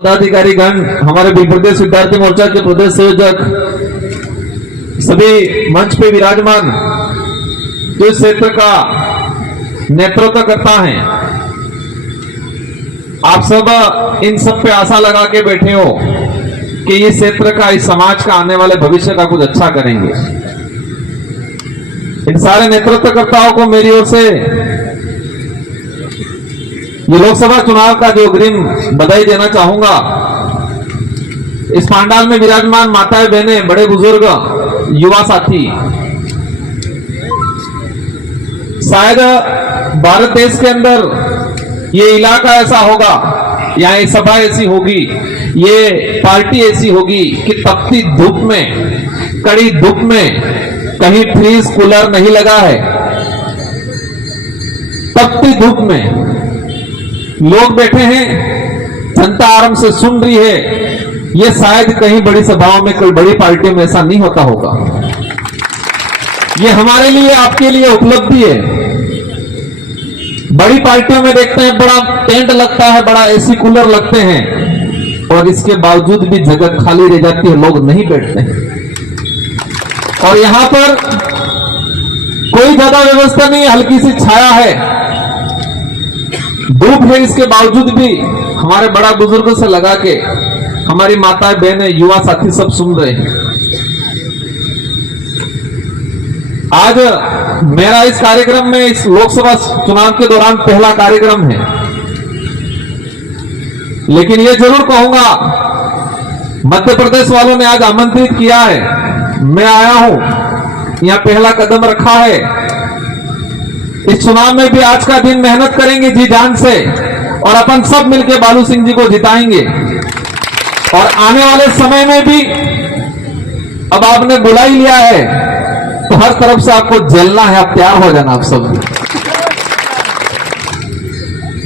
पदाधिकारीगण, हमारे बिल प्रदेश विद्यार्थी मोर्चा के प्रदेश संयोजक, सभी मंच पे विराजमान जो इस क्षेत्र का नेतृत्व करता है, आप सब इन सब पे आशा लगा के बैठे हो कि इस क्षेत्र का, इस समाज का आने वाले भविष्य का कुछ अच्छा करेंगे। इन सारे नेतृत्वकर्ताओं को मेरी ओर से ये लोकसभा चुनाव का जो अग्रिम बधाई देना चाहूंगा। इस पांडाल में विराजमान माताएं, बहनें, बड़े बुजुर्ग, युवा साथी, शायद भारत देश के अंदर ये इलाका ऐसा होगा, या ये सभा ऐसी होगी, ये पार्टी ऐसी होगी कि तपती धूप में, कड़ी धूप में कहीं फ्रीज कूलर नहीं लगा है। तपती धूप में लोग बैठे हैं, जनता आराम से सुन रही है। ये शायद कहीं बड़ी सभाओं में, कोई बड़ी पार्टियों में ऐसा नहीं होता होगा। ये हमारे लिए, आपके लिए उपलब्धि है। बड़ी पार्टियों में देखते हैं बड़ा टेंट लगता है, बड़ा एसी कूलर लगते हैं, और इसके बावजूद भी जगह खाली रह जाती है, लोग नहीं बैठते हैं। और यहां पर कोई ज्यादा व्यवस्था नहीं है, हल्की सी छाया है, धूप है, इसके बावजूद भी हमारे बड़ा बुजुर्गों से लगा के हमारी माताएं, बहनें, युवा साथी सब सुन रहे हैं। आज मेरा इस कार्यक्रम में, इस लोकसभा चुनाव के दौरान पहला कार्यक्रम है, लेकिन यह जरूर कहूंगा, मध्य प्रदेश वालों ने आज आमंत्रित किया है, मैं आया हूं, यहां पहला कदम रखा है। इस चुनाव में भी आज का दिन मेहनत करेंगे जी जान से, और अपन सब मिलकर बालू सिंह जी को जिताएंगे। और आने वाले समय में भी, अब आपने बुला ही लिया है तो हर तरफ से आपको झेलना है, आप तैयार हो जाना आप सब,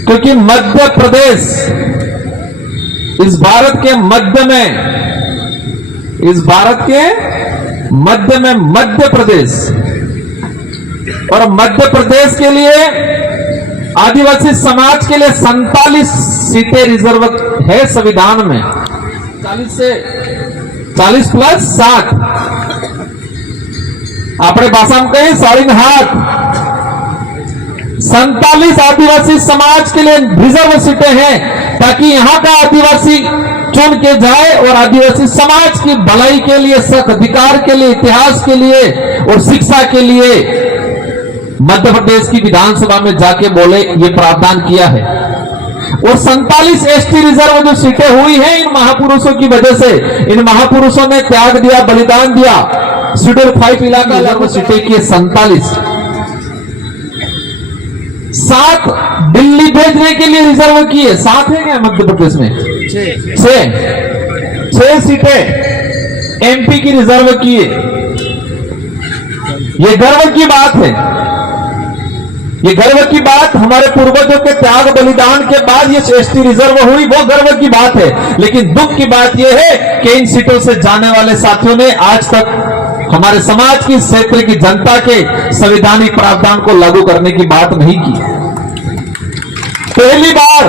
क्योंकि मध्य प्रदेश इस भारत के मध्य में, इस भारत के मध्य में मध्य प्रदेश, और मध्य प्रदेश के लिए, आदिवासी समाज के लिए 47 सीटें रिजर्व है संविधान में। 40 प्लस 7, अपने भाषा में कहें 7.5, 47 आदिवासी समाज के लिए रिजर्व सीटें हैं, ताकि यहां का आदिवासी चुन के जाए और आदिवासी समाज की भलाई के लिए, सक अधिकार के लिए, इतिहास के लिए और शिक्षा के लिए मध्य प्रदेश की विधानसभा में जाके बोले, ये प्रावधान किया है। और 47 एसटी रिजर्व जो सीटें हुई हैं, इन महापुरुषों की वजह से, इन महापुरुषों ने त्याग दिया, बलिदान दिया। शेड्यूल 5 इलाका रिजर्व सीटें की 47, 7 दिल्ली भेजने के लिए रिजर्व किए। 7 है क्या मध्य प्रदेश में? 6 सीटें एमपी की रिजर्व किए। ये गर्व की बात है, ये गर्व की बात, हमारे पूर्वजों के त्याग बलिदान के बाद ये एसटी रिजर्व हुई, वो गर्व की बात है। लेकिन दुख की बात यह है कि इन सीटों से जाने वाले साथियों ने आज तक हमारे समाज की, क्षेत्र की जनता के संवैधानिक प्रावधान को लागू करने की बात नहीं की। पहली बार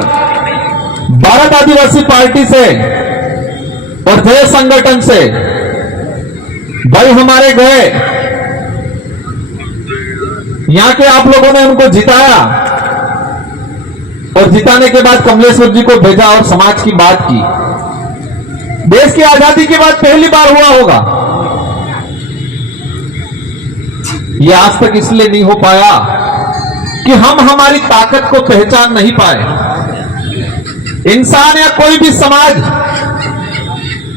भारत आदिवासी पार्टी से और जय संगठन से भाई हमारे गए, यहां के आप लोगों ने उनको जिताया, और जिताने के बाद कमलेश्वर जी को भेजा और समाज की बात की। देश की आजादी के बाद पहली बार हुआ होगा। यह आज तक इसलिए नहीं हो पाया कि हम हमारी ताकत को पहचान नहीं पाए। इंसान या कोई भी समाज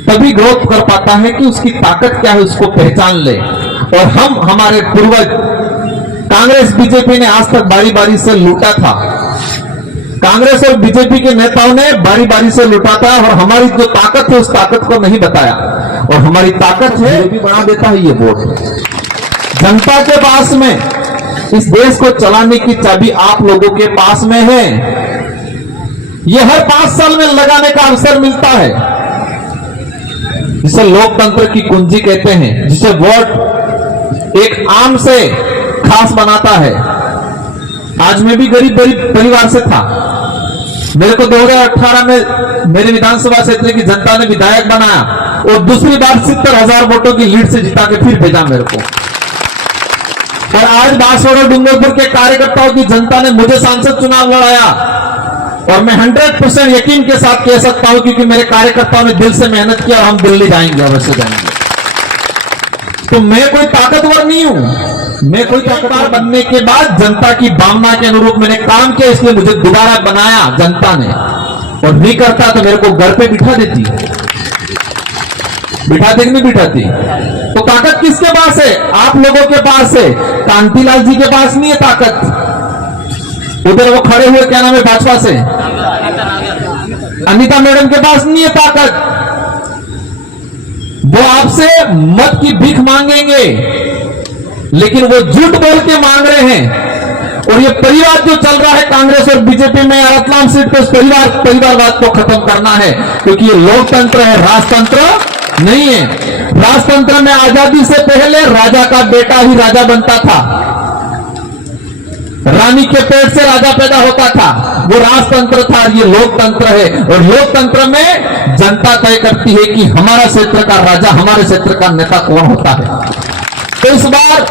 तभी ग्रोथ कर पाता है कि उसकी ताकत क्या है, उसको पहचान ले। और हम, हमारे पूर्वज कांग्रेस बीजेपी ने आज तक बारी बारी से लूटा था, कांग्रेस और बीजेपी के नेताओं ने बारी बारी से लूटा था, और हमारी जो ताकत है उस ताकत को नहीं बताया। और हमारी ताकत है, ये भी बना देता है ये वोट। जनता के पास में, इस देश को चलाने की चाबी आप लोगों के पास में है। यह हर 5 साल में लगाने का अवसर मिलता है, जिसे लोकतंत्र की कुंजी कहते हैं, जिसे वोट एक आम से खास बनाता है। आज मैं भी गरीब परिवार से था, मेरे को 2018 में मेरे विधानसभा क्षेत्र की जनता ने विधायक बनाया और दूसरी बार 70,000 वोटों की लीड से जिता के फिर भेजा मेरे को। और आज बांसवाड़ा डूंगरपुर के कार्यकर्ताओं की जनता ने मुझे सांसद चुनाव लड़ाया और मैं 100% यकीन के साथ कह सकता हूं क्योंकि मेरे कार्यकर्ताओं ने दिल से मेहनत किया और हम दिल्ली जाएंगे, अवश्य जाएंगे। तो मैं कोई ताकतवर नहीं हूं, मैं कोई ताकतवर बनने के बाद जनता की भावना के अनुरूप मैंने काम किया, इसलिए मुझे दोबारा बनाया जनता ने। और नहीं करता तो मेरे को घर पे बिठा देती कि नहीं बिठाती। तो ताकत किसके पास है? आप लोगों के पास है, कांतिलाल जी के पास नहीं है ताकत। उधर वो खड़े हुए क्या नाम है भाजपा से, अनीता मैडम के पास नहीं है ताकत। वो आपसे मत की भीख मांगेंगे लेकिन वो झूठ बोल के मांग रहे हैं। और ये परिवार जो चल रहा है कांग्रेस और बीजेपी में रतलाम सीट पर, परिवारवाद को खत्म करना है क्योंकि ये लोकतंत्र है, राजतंत्र नहीं है। राजतंत्र में आजादी से पहले राजा का बेटा ही राजा बनता था, रानी के पेट से राजा पैदा होता था, वो राजतंत्र था। ये लोकतंत्र है और लोकतंत्र में जनता तय करती है कि हमारा क्षेत्र का राजा, हमारे क्षेत्र का नेता कौन होता है। तो इस बार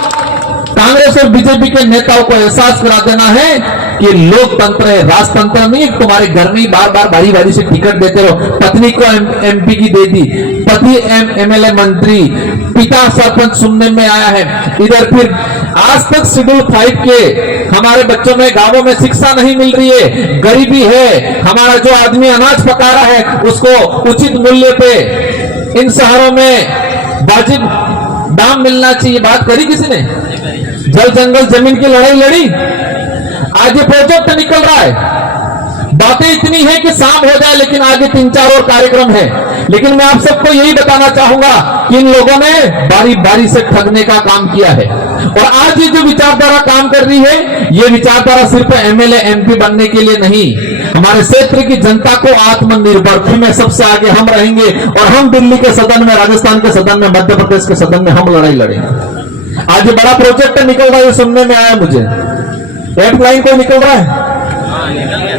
कांग्रेस और बीजेपी के नेताओं को एहसास करा देना है कि लोकतंत्र है, राजतंत्र नहीं। तुम्हारे घर में बार बार बारी बारी से टिकट देते रहो, पत्नी को एमपी की दे दी, पति एमएलए मंत्री, पिता सरपंच सुनने में आया है। इधर फिर आज तक शेड्यूल 5 के हमारे बच्चों में गांवों में शिक्षा नहीं मिल रही है, गरीबी है। हमारा जो आदमी अनाज पका रहा है उसको उचित मूल्य पे इन शहरों में वाजिब दाम मिलना चाहिए। बात करी किसी ने? जल जंगल जमीन की लड़ाई लड़ी, आज ये प्रोजेक्ट निकल रहा है। बातें इतनी है कि शाम हो जाए लेकिन आगे 3-4 और कार्यक्रम है। लेकिन मैं आप सबको यही बताना चाहूंगा कि इन लोगों ने बारी बारी से ठगने का काम किया है। और आज ये जो विचारधारा काम कर रही है, ये विचारधारा सिर्फ एमएलए एमपी बनने के लिए नहीं, हमारे क्षेत्र की जनता को आत्मनिर्भर में सबसे आगे हम रहेंगे और हम दिल्ली के सदन में, राजस्थान के सदन में, मध्य प्रदेश के सदन में हम लड़ाई लड़ेंगे। आज ये बड़ा प्रोजेक्ट निकल रहा है, सुनने में आया मुझे। एयरलाइन कोई निकल रहा है,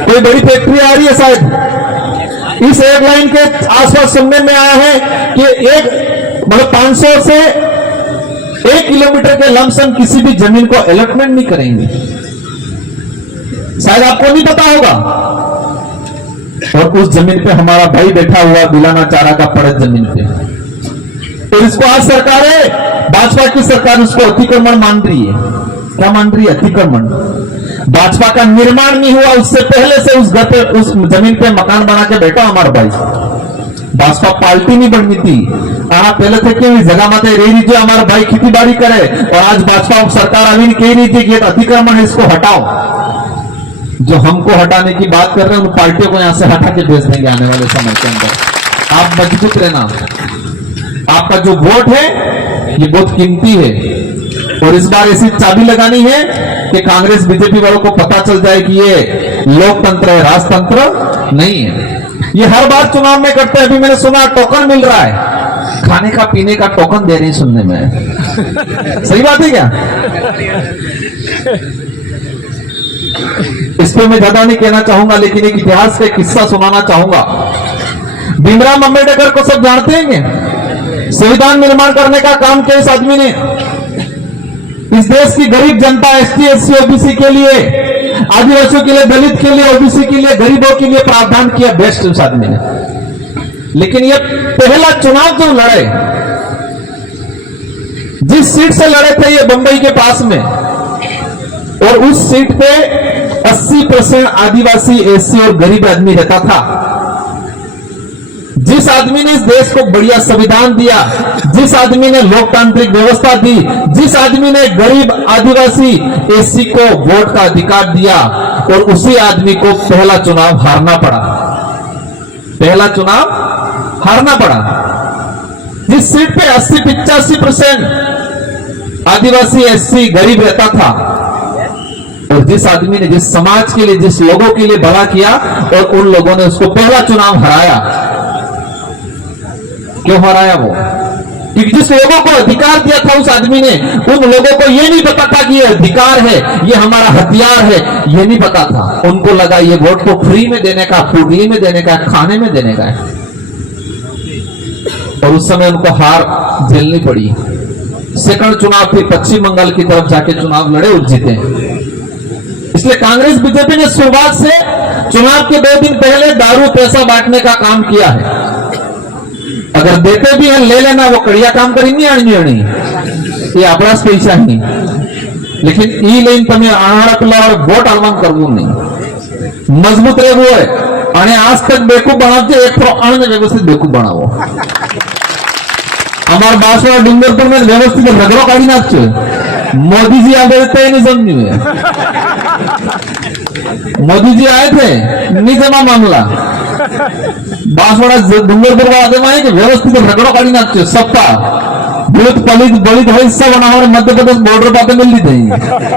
कोई बड़ी फैक्ट्री आ रही है शायद। इस एयरलाइन के आसपास सुनने में आया है कि एक 500 से 1 किलोमीटर के लमसम किसी भी जमीन को अलॉटमेंट नहीं करेंगे। शायद आपको नहीं पता होगा। और उस जमीन पे हमारा भाई बैठा हुआ बिलाना चारा का पड़त जमीन पे, तो इसको आज सरकार है, भाजपा की सरकार उसको अतिक्रमण मान रही है। क्या मान रही है? अतिक्रमण। भाजपा का निर्माण नहीं हुआ, उससे पहले से उस घर पे, उस जमीन पे मकान बना के बैठा हमारा भाई। भाजपा पार्टी नहीं बननी थी, पहले थे कि जगह मत रह रही जो हमारा भाई खेती बाड़ी करे। और आज भाजपा सरकार अभी कह रही थी कि अतिक्रमण है, इसको हटाओ। जो हमको हटाने की बात कर रहे हैं उन पार्टियों को यहां से हटा के भेज देंगे आने वाले समय के अंदर। आप मजबूत रहना, आपका जो वोट है ये बहुत कीमती है। और इस बार ऐसी चाबी लगानी है कि कांग्रेस बीजेपी वालों को पता चल जाए कि ये लोकतंत्र है, राजतंत्र नहीं है। ये हर बार चुनाव में करते हैं। अभी मैंने सुना टोकन मिल रहा है, खाने का पीने का टोकन दे रहे हैं सुनने में। सही बात है क्या? इस पर मैं ज्यादा नहीं कहना चाहूंगा, लेकिन एक इतिहास का किस्सा सुनाना चाहूंगा। भीमराव अम्बेडकर को सब जानते हैं। संविधान निर्माण करने का काम किया इस आदमी ने। इस देश की गरीब जनता, एसटी एससी ओबीसी के लिए, आदिवासियों के लिए, दलित के लिए, ओबीसी के लिए, गरीबों के लिए प्रावधान किया बेस्ट उस आदमी ने। लेकिन ये पहला चुनाव जो लड़े, जिस सीट से लड़े थे ये बंबई के पास में, और उस सीट पे 80% आदिवासी, एससी और गरीब आदमी रहता था। जिस आदमी ने इस देश को बढ़िया संविधान दिया, जिस आदमी ने लोकतांत्रिक व्यवस्था दी, जिस आदमी ने गरीब आदिवासी एससी को वोट का अधिकार दिया, और उसी आदमी को पहला चुनाव हारना पड़ा। पहला चुनाव हारना पड़ा। जिस सीट पे 80-85% आदिवासी एससी गरीब रहता था, और जिस आदमी ने जिस समाज के लिए, जिस लोगों के लिए भला किया, और उन लोगों ने उसको पहला चुनाव हराया। क्यों हराया? वो कि जिस लोगों को अधिकार दिया था उस आदमी ने, उन लोगों को यह नहीं पता था कि ये अधिकार है, ये हमारा हथियार है, ये नहीं पता था। उनको लगा ये वोट तो फ्री में देने का, फ्री में देने का, खाने में देने का है। और उस समय उनको हार झेलनी पड़ी। सेकंड चुनाव फिर पश्चिम बंगाल की तरफ जाके चुनाव लड़े और जीते। इसलिए कांग्रेस बीजेपी ने शुरुआत से चुनाव के 2 दिन पहले दारू पैसा बांटने का काम किया है। अगर देते भी हैं ले लेना, वो कड़िया काम करेंगे आनी ये अपना पैसा नहीं, लेकिन ई लेन तमें आणाड़ा और वोट आलवान करवू नहीं, मजबूत રહેવું હોય અને આજ તક બેકૂફ બનાવજો, એક અણને વ્યવસ્થિત બેકૂફ બનાવો। અમાર બાસવાડા ડુંગરપુર में व्यवस्थित रगड़ो काढ़ी नाखो। मोदी जी आगे थे नहीं समझू है, मोदी जी आए थे नहीं जमा मामला, बांसवाड़ा डूंगरपुर वाले में कि व्यवस्थित रगड़ो काढ़ी नाखो। सत्ता भूत पलित बलित हो सब हमारे मध्य प्रदेश बॉर्डर पर मिल ली थी।